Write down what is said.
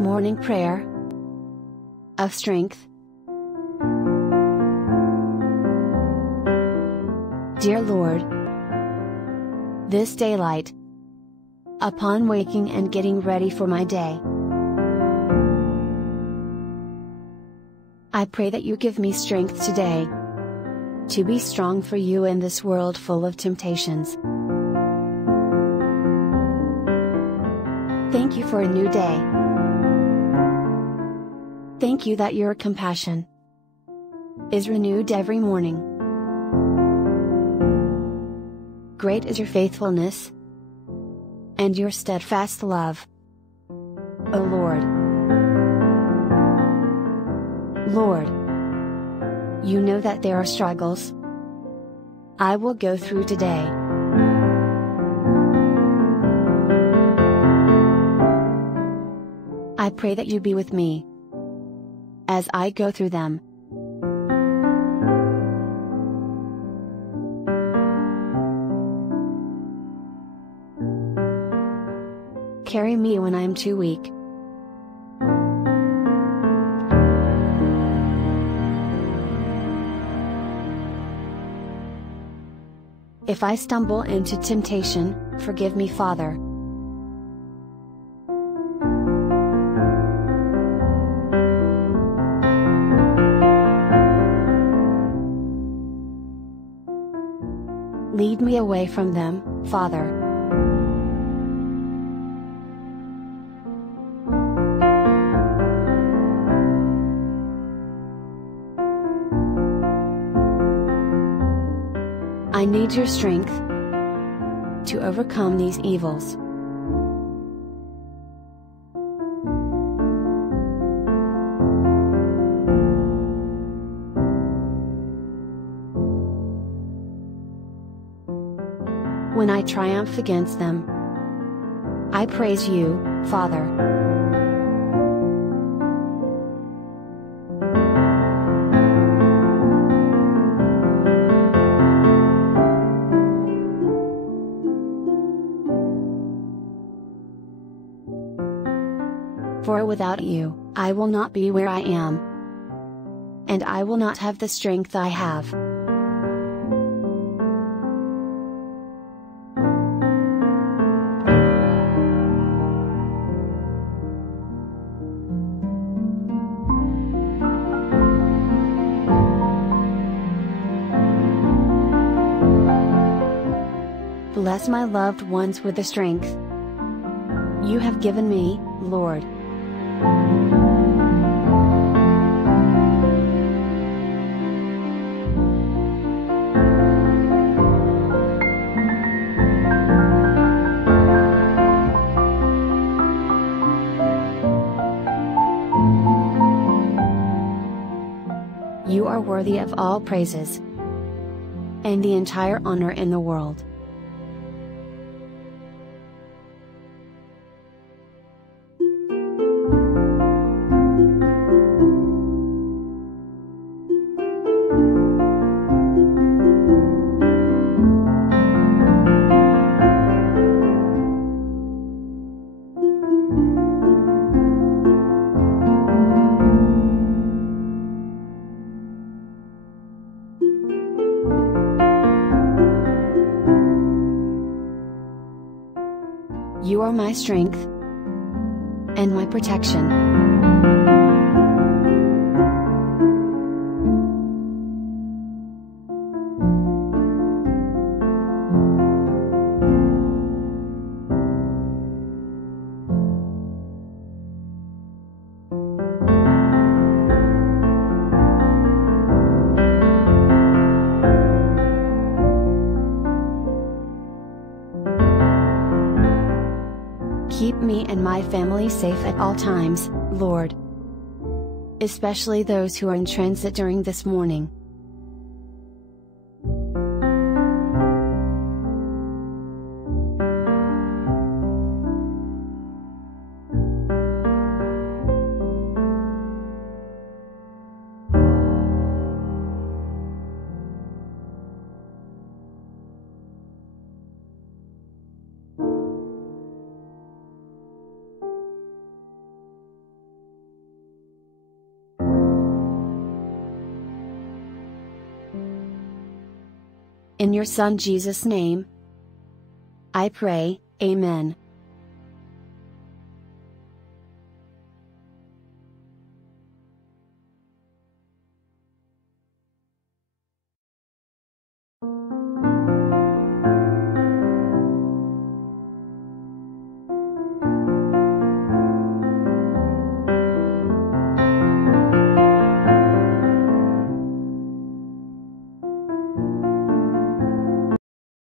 Morning Prayer of Strength. Dear Lord, this daylight, upon waking and getting ready for my day, I pray that you give me strength today to be strong for you in this world full of temptations. Thank you for a new day. Thank you that your compassion is renewed every morning. Great is your faithfulness and your steadfast love, O Lord. Lord, you know that there are struggles I will go through today. I pray that you be with me as I go through them. Carry me when I am too weak. If I stumble into temptation, forgive me, Father. Lead me away from them, Father. I need your strength to overcome these evils. When I triumph against them, I praise you, Father. For without you, I will not be where I am, and I will not have the strength I have. Bless my loved ones with the strength you have given me, Lord. You are worthy of all praises and the entire honor in the world. You are my strength and my protection. Keep me and my family safe at all times, Lord. Especially those who are in transit during this morning. In your Son Jesus' name, I pray, Amen.